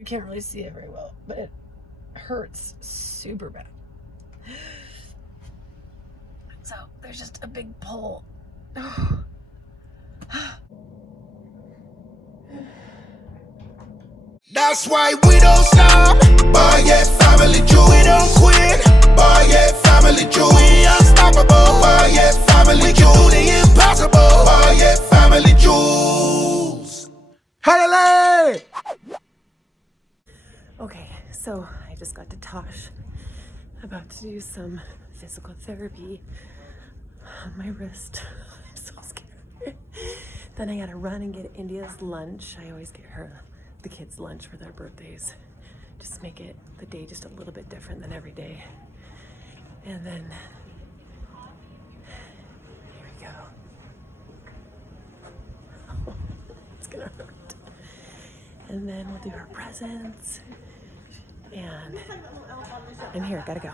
You can't really see it very well, but it hurts super bad. So there's just a big pull. That's why we don't stop. Boy, yeah, family Jew. We don't quit. Boy, yeah, family Jew. We unstoppable. Boy, yeah, family Jew. Do the impossible. Boy, yeah, family Jews. Hallelujah. Okay, so I just got to Tosh. About to do some physical therapy on my wrist. I'm so scared. Then I gotta run and get India's lunch. I always get her the kids' lunch for their birthdays. Just make it the day just a little bit different than every day. And then here we go. It's gonna hurt. And then we'll do her presents. And I'm here, gotta go.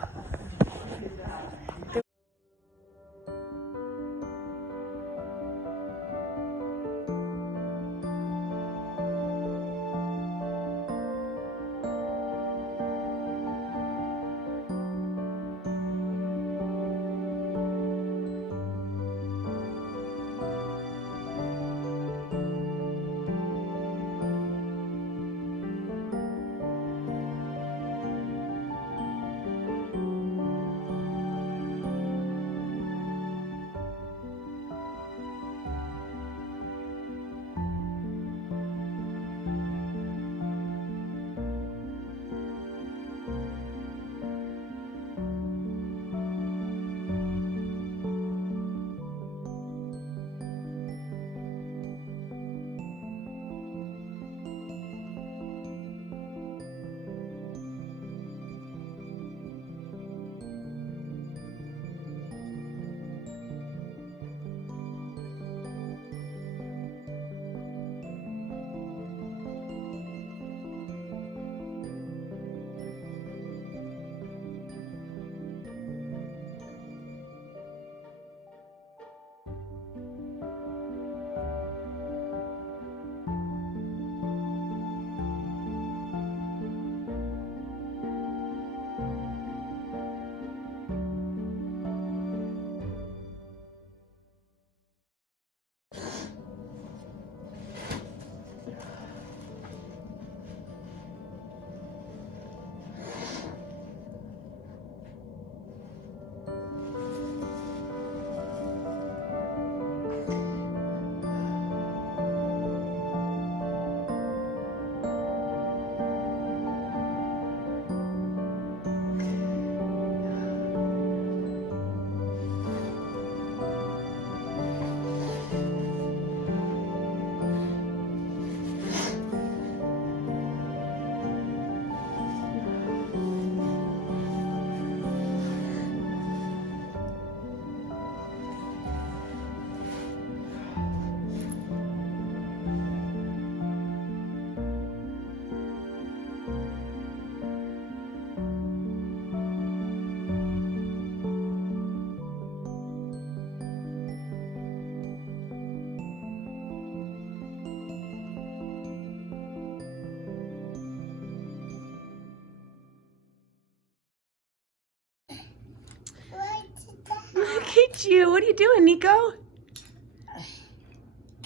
Look at you. What are you doing, Nico?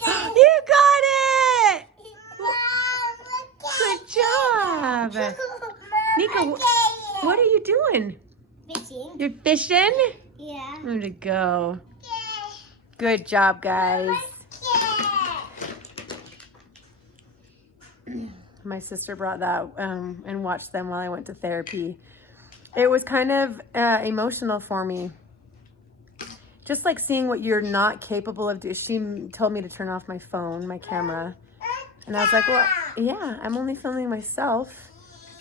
You got it! Good job. Nico, what are you doing? Fishing. You're fishing? Yeah. Where'd it go? Good job, guys. My sister brought that and watched them while I went to therapy. It was kind of emotional for me. Just like seeing what you're not capable of doing. She told me to turn off my phone, my camera. And I was like, well, yeah, I'm only filming myself.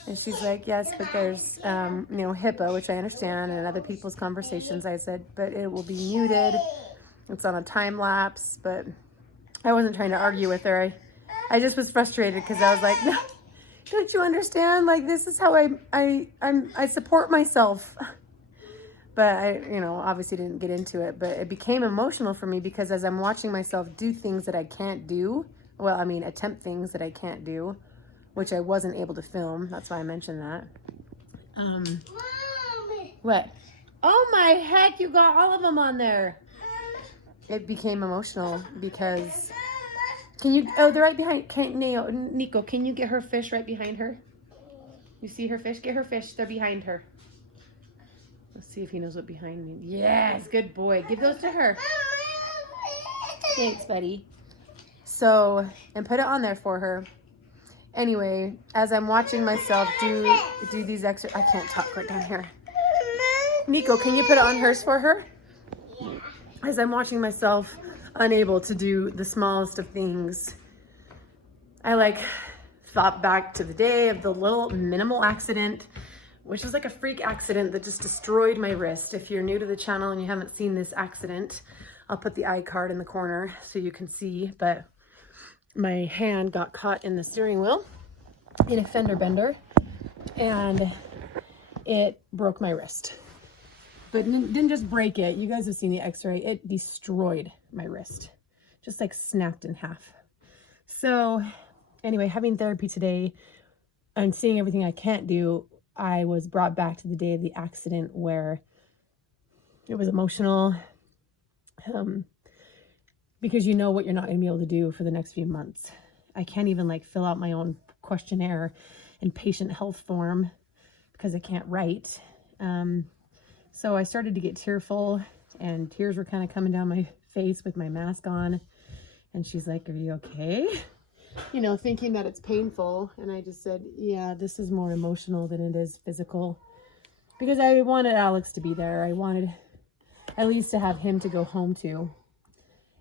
And she's like, yes, but there's, HIPAA, which I understand, and other people's conversations. I said, but it will be muted. It's on a time lapse. But I wasn't trying to argue with her. I just was frustrated because I was like, no, don't you understand? Like, this is how I support myself. But I, obviously didn't get into it, but it became emotional for me because as I'm watching myself do things that I can't do, attempt things that I can't do, which I wasn't able to film. That's why I mentioned that. Mom. What? Oh my heck, you got all of them on there. It became emotional because, can you, oh, they're right behind, Nico, can you get her fish right behind her? You see her fish? Get her fish, they're behind her. Let's see if he knows what behind means. Yes, good boy. Give those to her. Thanks, buddy. So, and put it on there for her. Anyway, as I'm watching myself do these extra, I can't talk right down here. Nico, can you put it on hers for her? As I'm watching myself unable to do the smallest of things, I thought back to the day of the little minimal accident, which was like a freak accident that just destroyed my wrist. If you're new to the channel and you haven't seen this accident, I'll put the iCard in the corner so you can see, but my hand got caught in the steering wheel in a fender bender and it broke my wrist. But didn't just break it. You guys have seen the x-ray. It destroyed my wrist. Just like snapped in half. So anyway, having therapy today and seeing everything I can't do, I was brought back to the day of the accident where it was emotional. Because you know what you're not going to be able to do for the next few months. I can't even fill out my own questionnaire in patient health form because I can't write. So I started to get tearful and tears were kind of coming down my face with my mask on. And she's like, "Are you okay?" You know, thinking that it's painful. And I just said, yeah, this is more emotional than it is physical. Because I wanted Alex to be there. I wanted at least to have him to go home to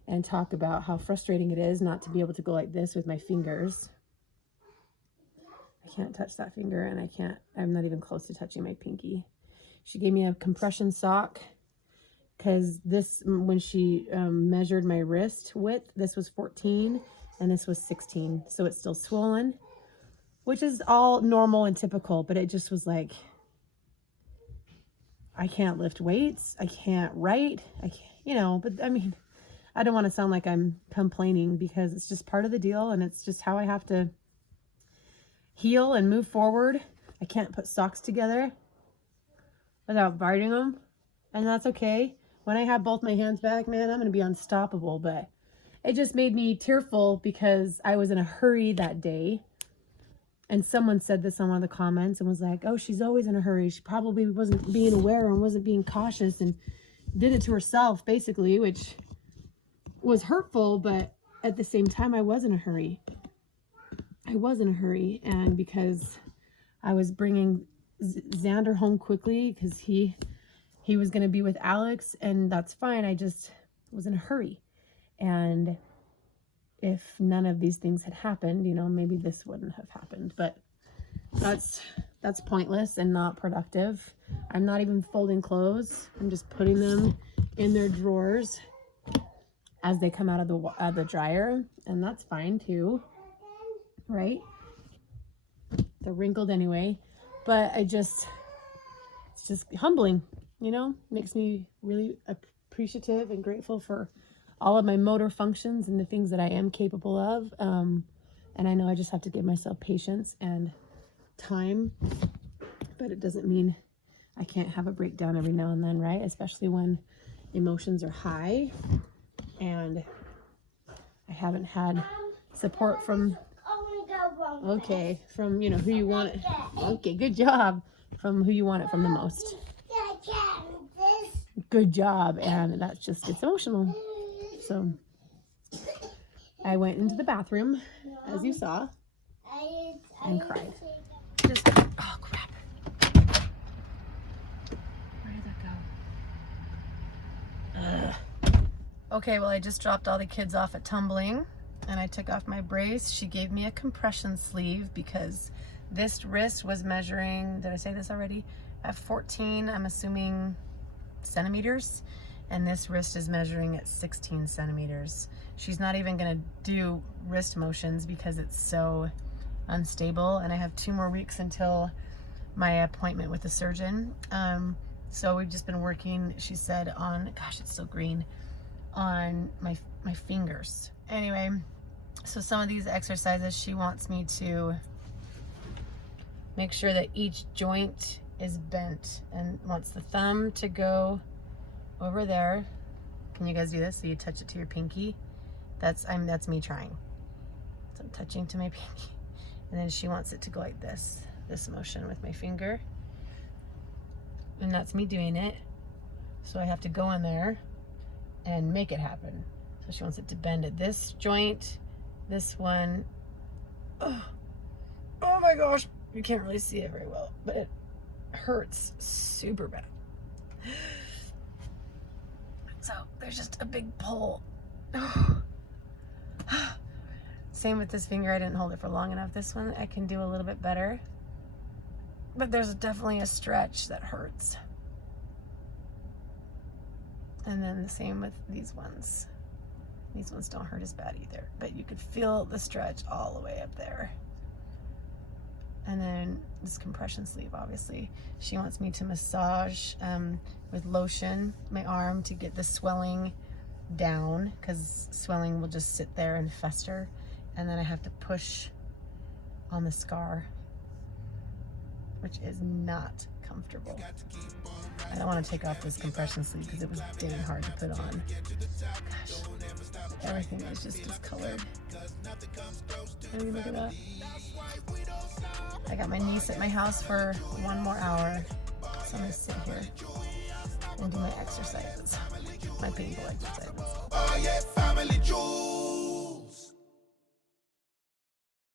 and talk about how frustrating it is not to be able to go like this with my fingers. I can't touch that finger and I'm not even close to touching my pinky. She gave me a compression sock because this, when she measured my wrist width, this was 14 and this was 16. So it's still swollen, which is all normal and typical, but it just was like, I can't lift weights. I can't write. I can't, but I mean, I don't want to sound like I'm complaining because it's just part of the deal and it's just how I have to heal and move forward. I can't put socks together without biting them, and that's okay. When I have both my hands back, man, I'm going to be unstoppable, but it just made me tearful because I was in a hurry that day. And someone said this on one of the comments and was like, "Oh, she's always in a hurry. She probably wasn't being aware and wasn't being cautious and did it to herself," basically, which was hurtful, but at the same time, I was in a hurry. I was in a hurry, and because I was bringing Xander home quickly because he was going to be with Alex, and that's fine. I just was in a hurry. And if none of these things had happened, maybe this wouldn't have happened, but that's pointless and not productive. I'm not even folding clothes. I'm just putting them in their drawers as they come out of the dryer, and that's fine too, right? They're wrinkled anyway, but it's just humbling, makes me really appreciative and grateful for all of my motor functions and the things that I am capable of. And I know I just have to give myself patience and time, but it doesn't mean I can't have a breakdown every now and then, right? Especially when emotions are high and I haven't had support from, okay, from, who you want it. Okay, good job. From who you want it from the most. Good job. And that's just, it's emotional. So I went into the bathroom, as you saw, and cried. Just, oh crap. Where did that go? Ugh. Okay, well, I just dropped all the kids off at tumbling and I took off my brace. She gave me a compression sleeve because this wrist was measuring, did I say this already? At 14, I'm assuming centimeters. And this wrist is measuring at 16 centimeters. She's not even gonna do wrist motions because it's so unstable. And I have 2 more weeks until my appointment with the surgeon. So we've just been working, she said, on, gosh, it's still green, on my fingers. Anyway, so some of these exercises she wants me to make sure that each joint is bent, and wants the thumb to go over there. Can you guys do this? So you touch it to your pinky. That's me trying. So I'm touching to my pinky. And then she wants it to go like this motion with my finger. And that's me doing it. So I have to go in there and make it happen. So she wants it to bend at this joint, this one. Oh my gosh, you can't really see it very well, but it hurts super bad. So there's just a big pull. Same with this finger, I didn't hold it for long enough. This one I can do a little bit better, but there's definitely a stretch that hurts. And then the same with these ones. These ones don't hurt as bad either, but you could feel the stretch all the way up there. And then this compression sleeve, obviously. She wants me to massage with lotion my arm to get the swelling down, because swelling will just sit there and fester. And then I have to push on the scar, which is not comfortable. I don't want to take off this compression sleeve because it was dang hard to put on. Gosh, everything is just discolored. I mean, look at that. I got my niece at my house for 1 more hour, so I'm gonna sit here and do my exercises, my painful exercises.